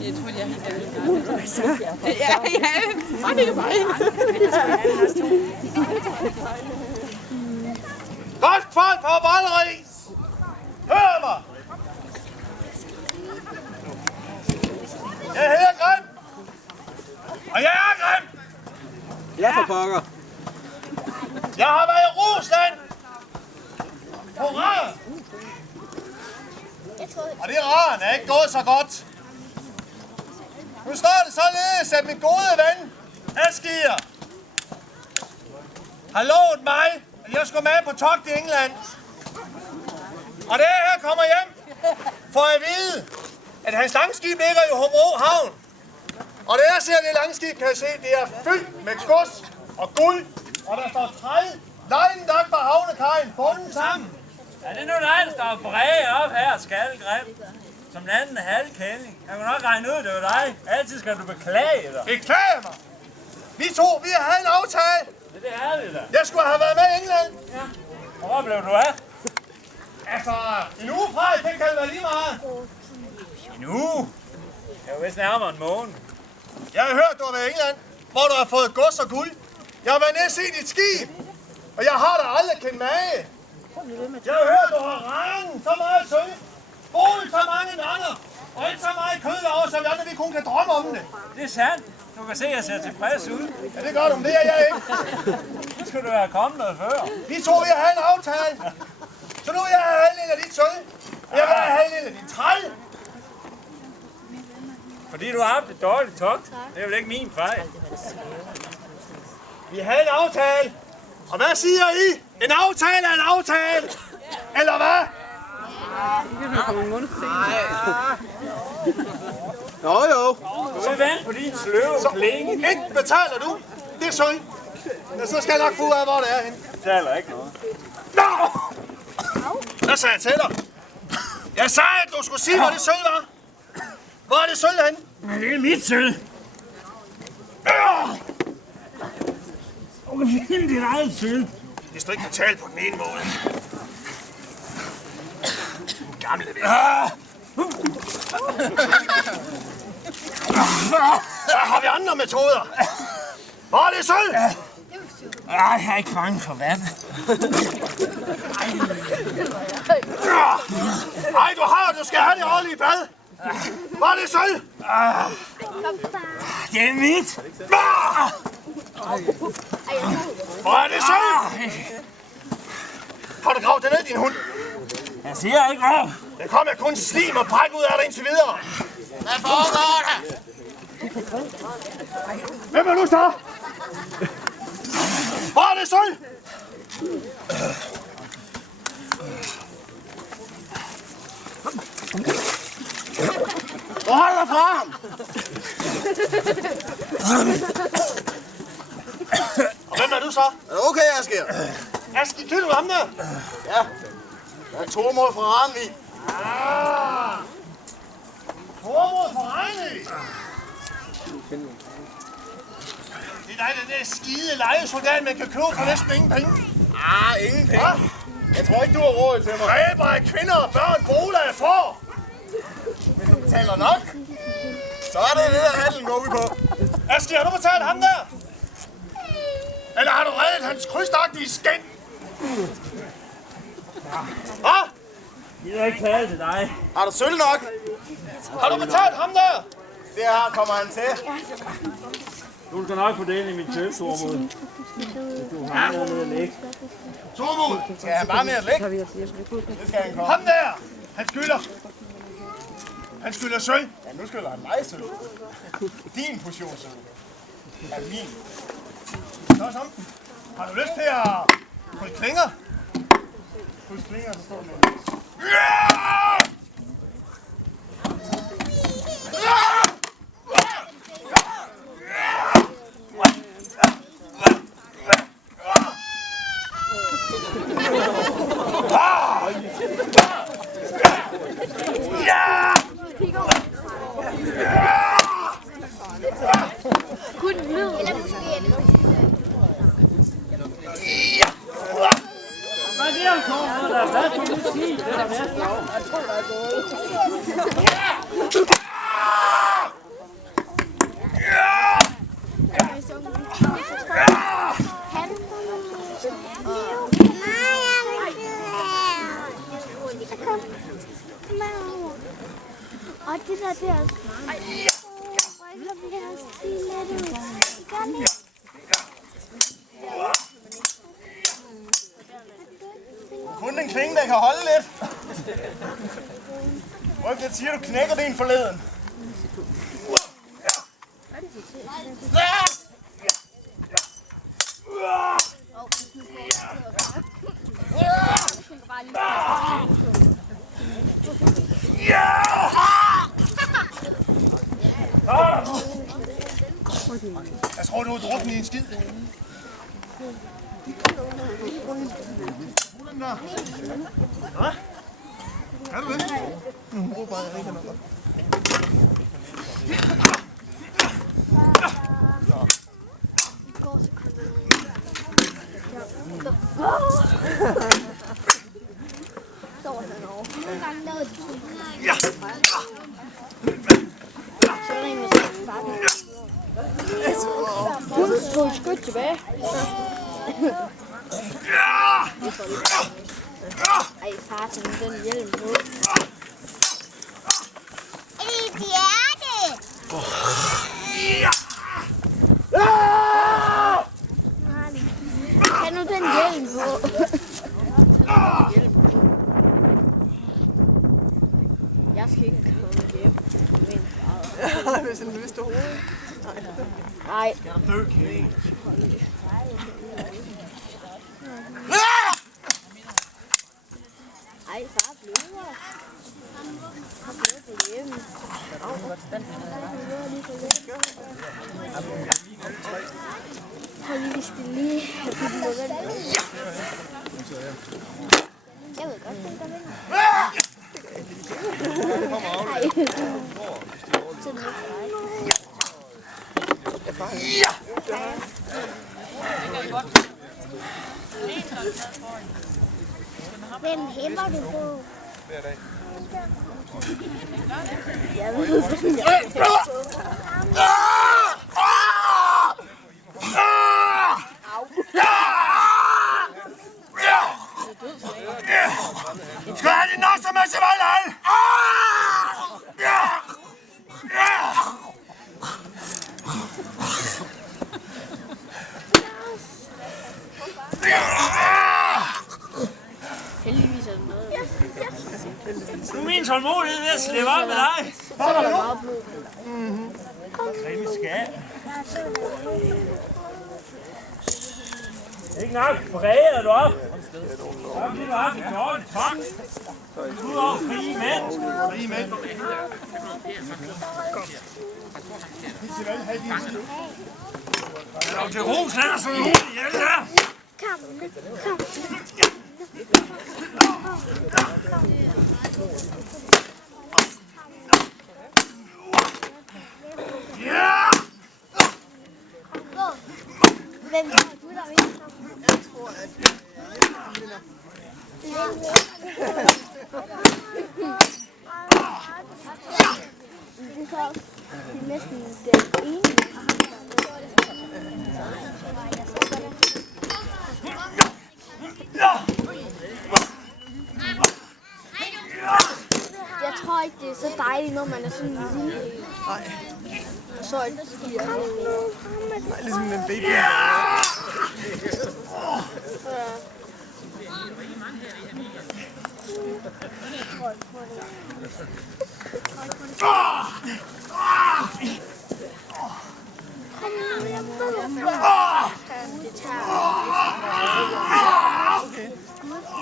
Jeg tror, jeg ja. Og det er mig. Godt folk på Volleris! Hør mig! Jeg hedder Grim! Og jeg er Grim! Ja, for pokker. Jeg har været i Rusland! Hurra! Og det raren er ikke gået så godt. Nu står det således, at min gode ven, Asger, har lovet mig, at jeg skulle med på togt i England. Og da jeg her kommer hjem, får jeg at vide, at hans langskib ligger i Hobro Havn. Og da jeg ser det langskib, kan jeg se, at det er fyldt med gods og guld. Og der står 30 lejendagt fra havnekajen bundet sammen. Ja, det er nu dig, der står bræge op her, Skallegrim. Som den anden halvkælling. Jeg kan nok regne ud, det var dig. Altid skal du beklage dig. Beklage mig? Vi to, vi har en aftale. Det er det da. Jeg skulle have været med i England. Ja. Og hvor blev du af? Altså, en uge fra, det kan være lige meget. En uge? Det er jo vist nærmere en måned. Jeg har hørt, du har været i England, hvor du har fået gods og guld. Jeg har været nede og set dit skib, og jeg har da aldrig kendt mage. Jeg har hørt, du har rangen så meget sølv, boet så mange nanger, og ikke så meget kød over, så vi andre vi kun kan drømme om det. Det er sandt. Du kan se, at jeg ser tilfreds ud. Ja, det gør du, men det er jeg ikke. Det skulle du have kommet noget før. Vi to, vi har en aftale. Så nu vil jeg have halvdelen af dit sølv, og jeg vil have halvdelen af din træl. Fordi du har haft et dårligt togt. Det er vel ikke min fejl. Vi har en aftale. Og hvad siger I? En aftale er en aftale. Eller hvad? Jo. Så vent på din sløve klinge. Ikke betaler du. Det er sølv. Men så skal jeg nok få ud af, hvor det er henne. Jeg betaler ikke noget. Nå! Hvad sagde jeg til dig? Jeg sagde, at du skulle sige, hvor det sølv var. Hvor er det sølv henne? Det er mit sølv. Du kan finde dit eget sølv. Hvis du ikke betaler på den ene måde. Gamle ven. Så har vi andre metoder. Hvor er det sølv? Jeg er ikke bange for vand. Ej, du har, du skal have det ordentligt i bad. Hvor er det sølv? Det er mit. Hvor er det sølv? Har du gravet det ned, din hund? Jeg siger ikke hvad. Der kommer kun slim og bræk ud af dig indtil videre. Hvad foregår der? Hvem er du så? Hvor er det sølv? Hold dig fra ham! Og hvem er du så? Er det okay, Asger? Aski, kender du ham der? Ja. Jeg er Tormod fra Ranvig. Tormod fra Ranvig. Det er dig, den der skide lejesoldat, man kan købe for næsten ingen penge. Ingen penge. Jeg tror ikke, du har råd til mig. Dræber af kvinder, børn, bola af får. Hvis du betaler nok, så er det der handel, går vi på. Aski, har du betalt ham der? Eller har du reddet hans krydstagtige skænd? Hvad? Jeg vil ikke tale til dig. Har du sølv nok? Har du betalt ham der? Det her kommer han til. Du skal nok få det ind i mit sølv, Tormod. Du har noget med at lægge. Tormod! Skal han bare ned og lægge? Det skal han komme. Ham der! Han skylder. Han skylder sølv. Ja, nu skylder han mig sølv. Din portion sølv er min. Så som. Har du lyst til at krydse klinger? Kryds klinger, så står det med. Ja! Kun lyd. Eller måske Hvad er det, Tormod? Hvad skal du sige? Det er der værste. Og det der, det er også meget. Hvor vi har stilet ud. Det gør det. Kun en klinge, der kan holde lidt. Ryk lidt, siger du knækker den forleden. Jeg tror, du er drukket i en skid. Hvad? Kan du det? Hun bruger bare ikke noget. Ja! Hun tog et skridt tilbage. Ej, far, tag nu den hjelm på. Er det et hjerte? Tag nu den hjelm på. Jeg skal ikke komme hjem med min far. Hvis han mister hovedet. Nej. Skal du dø, Kenny? Ej, far bløder. Han bløder derhjemme. Vi skal lige have det nødvendigt. Jeg ved godt, hvem der vinder. Ej. Så det Hvem hæmmer du på? Hver dag. Jeg ved hvem jeg hæmmer på. Skal jeg have din næste med til Valhall? Heldigvis er det noget. Nu er min tålmodighed ved at slippe op med dig. Så er der meget blod. Rigtig skat. Ikke nok bræger du op. Så bliver du op i 14 tons. Du er over frie mænd. Frie mænd. Er du til Rusland og sådan noget ihjel der? Kom. Ja! Hvem tror du, der vinder? Jeg tror, at det er næsten den ene. Jeg tror ikke, det er så dejligt, når man er sådan en lille. Nej, Så ikke skier. nej, ligesom en baby.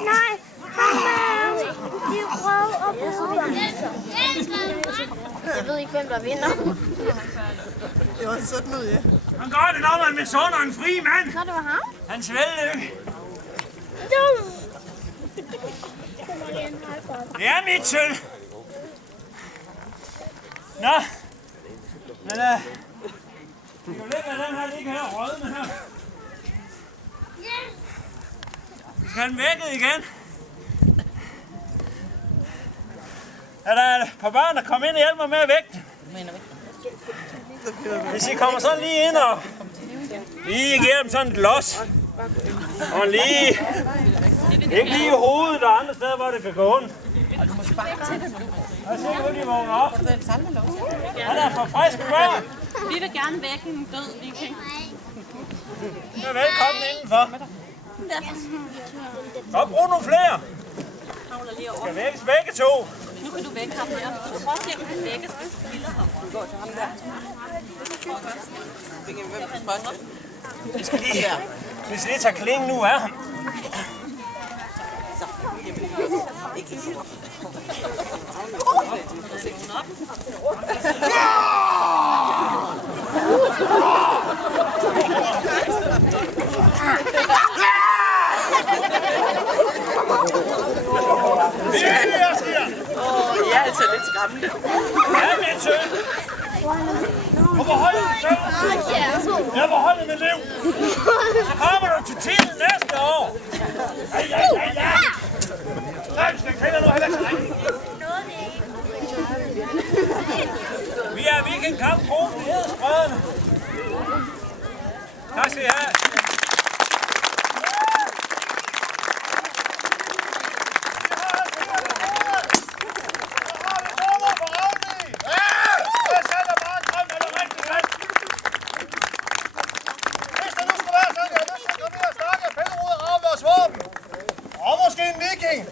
Nej, kom med. De røv op på Jeg ved ikke, hvem der vinder. Det er også sådan noget, ja. Han gør det, når man misunder en fri mand. Så det var ham? Han svælger. Det er mit sølv. Nå. Men det er jo lidt af den her ligger her og rødme her. Skal den vækket igen? Er der et par børn, der kommer ind og hjælper med at vække den? Hvis I kommer sådan lige ind og lige giver dem sådan et los. Og lige, ikke lige i hovedet og andre steder, hvor det kan gå ondt. Og se nu, de vågner op. Han er for frisk børn. Vi vil gerne vække en død viking. Så velkommen indenfor. Kom, brug nogle flere. Havler lige over. Skal vækkes begge to. Nu kan du vække ham der. Prøv at se, om han vækkes. Vi skal lige tage klingen nu af ham. Jeg er altså lidt skræmmende. Ja, min søn. Du må holde din søn. Jeg må holde mit liv. Så kommer du til tiden næste år. Ja. Nej, vi skal kende nu heller ikke. Vi er Vikingkampgruppen i Hedersbrødrene. Tak skal I have.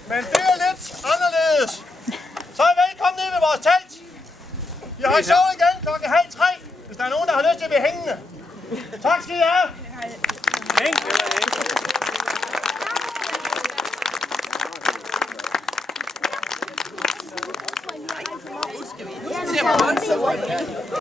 Men det er lidt anderledes. Så er I velkommen ned ved vores telt. Vi har show igen kl. 2:30, hvis der er nogen, der har lyst til at blive hængende. Tak skal I have. Ser man